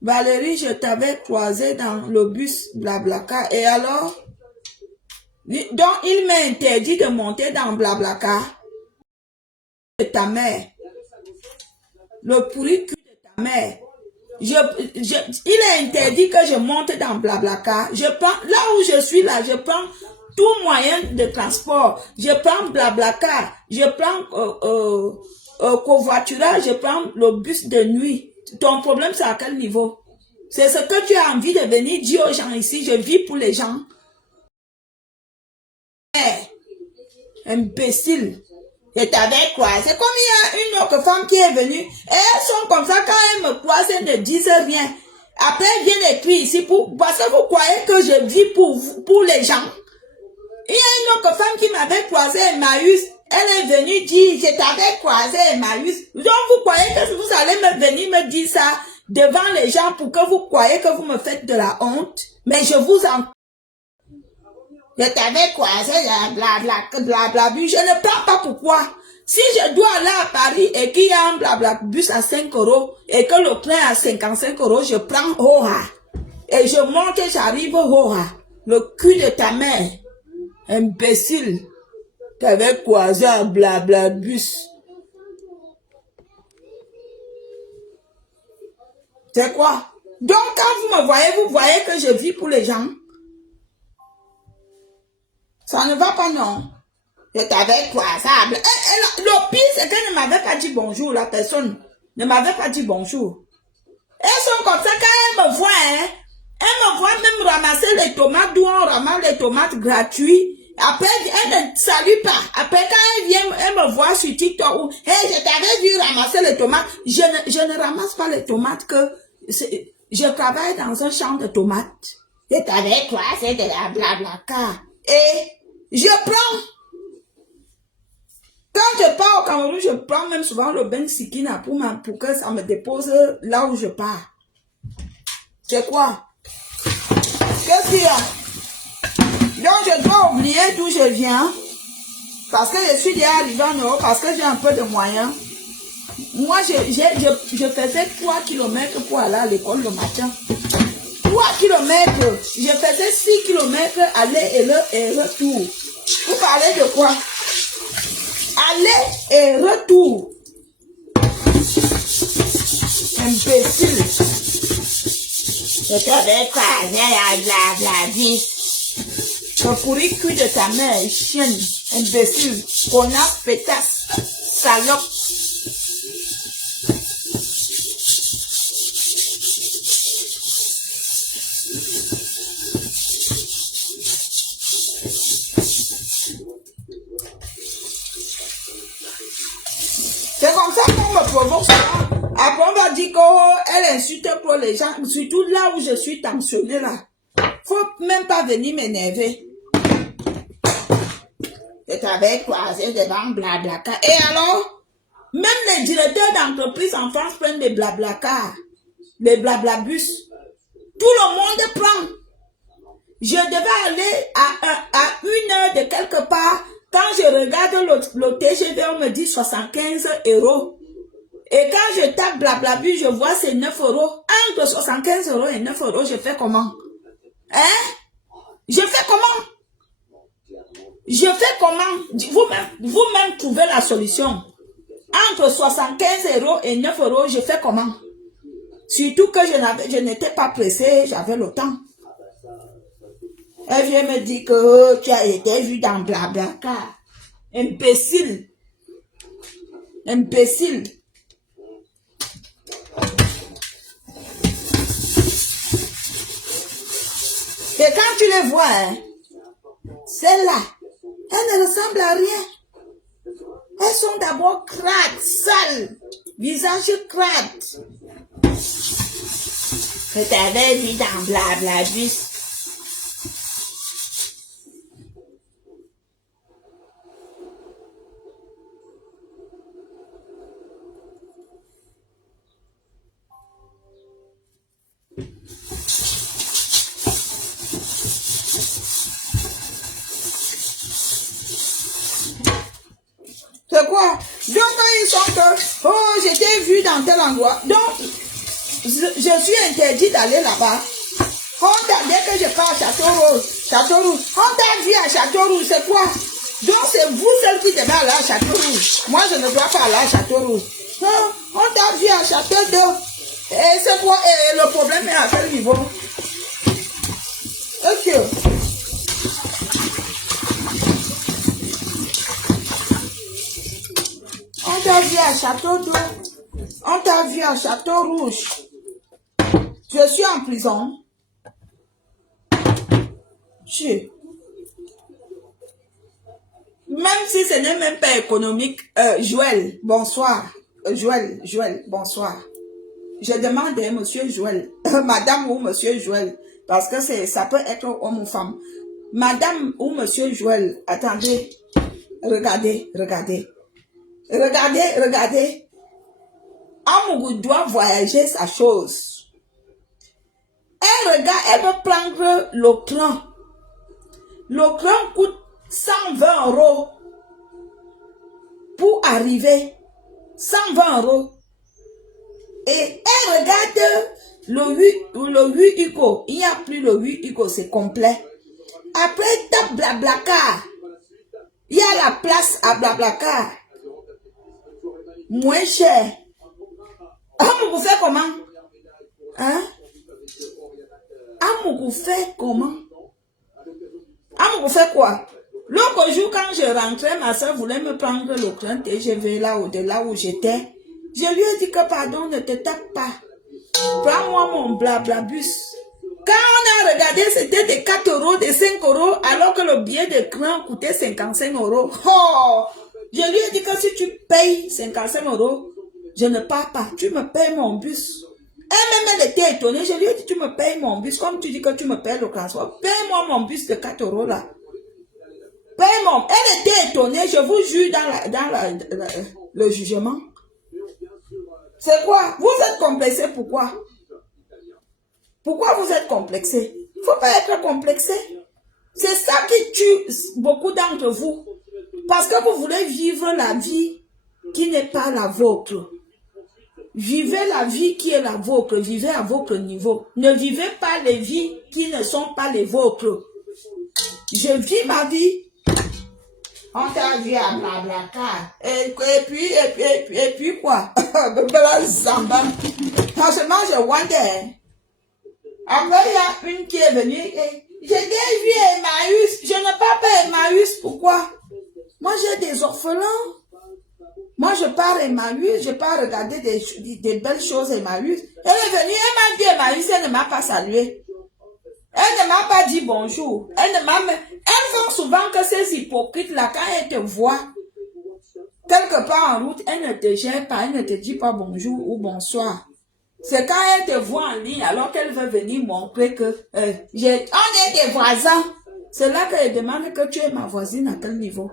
Valérie, je t'avais croisé dans le bus Blablacar. Et alors? Donc, il m'a interdit de monter dans Blablacar. De ta mère. Le pourri cul de ta mère. Il a interdit que je monte dans Blablacar. Je prends, là où je suis là, je prends tout moyen de transport. Je prends Blablacar. Je prends covoiturage. Je prends le bus de nuit. Ton problème, c'est à quel niveau? C'est ce que tu as envie de venir dire aux gens ici. Je vis pour les gens. Imbécile. Je t'avais croisé. C'est comme il y a une autre femme qui est venue. Et elles sont comme ça, quand elles me croisent, elles ne disent rien. Après, elles viennent écrire ici parce que vous croyez que je vis pour les gens. Il y a une autre femme qui m'avait croisé, Emmaüs. Elle est venue dire, je t'avais croisé, Emmaüs. Donc, vous croyez que vous allez me venir me dire ça devant les gens pour que vous croyez que vous me faites de la honte? Mais je vous en... Je t'avais croisé, blablabla. Je ne prends pas pourquoi. Si je dois aller à Paris et qu'il y a un blablabus à 5 € et que le train à 55 €, je prends Oha. Et je monte et j'arrive Oha. Le cul de ta mère. Imbécile. T'avais croisé un blablabus. C'est quoi? Donc quand vous me voyez, vous voyez que je vis pour les gens. Ça ne va pas, non? Je t'avais croisé. Le pire, c'est qu'elle ne m'avait pas dit bonjour. La personne ne m'avait pas dit bonjour. Elles sont comme ça quand elles me voient. Hein, elles me voient même ramasser les tomates d'où on ramasse les tomates gratuits. Après, elles ne saluent pas. Après, quand elles viennent, elles me voient sur TikTok où, hey, je t'avais vu ramasser les tomates. Je ne ramasse pas les tomates que je travaille dans un champ de tomates. Je t'avais croisé de la blablacar. Et je prends. Quand je pars au Cameroun, je prends même souvent le Ben Sikina pour que ça me dépose là où je pars. C'est quoi? Qu'est-ce qu'il y a? Donc je dois oublier d'où je viens. Parce que je suis déjà arrivé en Europe, parce que j'ai un peu de moyens. Moi, je faisais 3 km pour aller à l'école le matin. 3 km. Je faisais 6 km aller et retour. Vous parlez de quoi? Aller et retour. Imbécile. Je t'avais croisé à blabla. Le pourri cul de ta mère, chienne, imbécile, connasse, pétasse, salope. C'est comme ça qu'on me provoque souvent. Après, on va dire qu'elle insulte pour les gens, surtout là où je suis tensionnée là. Faut même pas venir m'énerver. Je t'avais croisé devant Blablacar. Et alors, même les directeurs d'entreprise en France prennent des Blablacar, des Blablabus. Tout le monde prend. Je devais aller à 1 heure de quelque part. Quand je regarde le TGV, on me dit 75 €. Et quand je tape Blablabus, je vois c'est 9 €. Entre 75 € et 9 €, je fais comment? Hein? Je fais comment? Je fais comment? Vous-même trouvez la solution. Entre 75 € et 9 €, je fais comment? Surtout que je n'étais pas pressée, j'avais le temps. Elle vient me dire que tu as été vu dans Blablacar. Imbécile. Imbécile. Et quand tu les vois, hein, celles-là, elles ne ressemblent à rien. Elles sont d'abord crades, sales, visage crade. Je t'avais vu dans Blablabus. C'est quoi? Donc, ils sont que, oh, j'étais vu dans tel endroit. Donc, je suis interdit d'aller là-bas. Dès que je pars à Château Rouge, on t'a vu à Château Rouge, c'est quoi? Donc c'est vous celle qui devez aller à Château Rouge. Moi je ne dois pas aller à Château Rouge. Non, on t'a vu à Château d'Eau. Et c'est quoi? Et le problème est à quel niveau? Ok. On t'a vu à Château d'Eau. On t'a vu à Château Rouge. Je suis en prison. Même si ce n'est même pas économique, Joël, bonsoir. Joël, bonsoir. Je demande à monsieur Joël, madame ou monsieur Joël, parce que ça peut être homme ou femme. Madame ou monsieur Joël, attendez, regardez. Amougou doit voyager sa chose. Elle regarde, elle veut prendre le train. Le train coûte 120 € pour arriver. 120 €. Et elle regarde le 8 Hugo. Il n'y a plus le 8 Hugo, c'est complet. Après, elle tape Blablacar. Il y a la place à Blablacar. Moins cher. Amougou fait comment? Hein? Amougou fait comment? Amougou fait quoi? L'autre jour, quand je rentrais, ma soeur voulait me prendre le train TGV là où j'étais. Je lui ai dit que pardon, ne te tape pas. Prends-moi mon blablabus. Quand on a regardé, c'était des 4 €, des 5 €, alors que le billet de train coûtait 55 €. Oh! Je lui ai dit que si tu payes 55 €, je ne pars pas. Tu me payes mon bus. Elle était étonnée. Je lui ai dit, tu me payes mon bus. Comme tu dis que tu me payes le transport, paye-moi mon bus de 4 € là. Paye-moi. Elle était étonnée. Je vous jure dans le jugement. C'est quoi? Vous êtes complexé, pourquoi? Pourquoi vous êtes complexé? Il ne faut pas être complexé. C'est ça qui tue beaucoup d'entre vous. Parce que vous voulez vivre la vie qui n'est pas la vôtre. Vivez la vie qui est la vôtre. Vivez à votre niveau. Ne vivez pas les vies qui ne sont pas les vôtres. Je vis ma vie. On t'a vu à Blablacar. Et puis quoi? Zamba. Franchement, je wonder. Après, il y a une qui est venue et j'ai vu Emmaüs. Je ne parle pas Emmaüs. Pourquoi? Moi, j'ai des orphelins. Moi, je pars Emmaüs. Je pars regarder des belles choses Emmaüs. Elle est venue, elle m'a dit Emmaüs, elle ne m'a pas salué. Elle ne m'a pas dit bonjour. Elles font souvent que ces hypocrites-là, quand elles te voient quelque part en route, elles ne te gèrent pas, elles ne te disent pas bonjour ou bonsoir. C'est quand elles te voient en ligne, alors qu'elles veulent venir montrer que on est des voisins. C'est là qu'elles demandent que tu es ma voisine à quel niveau.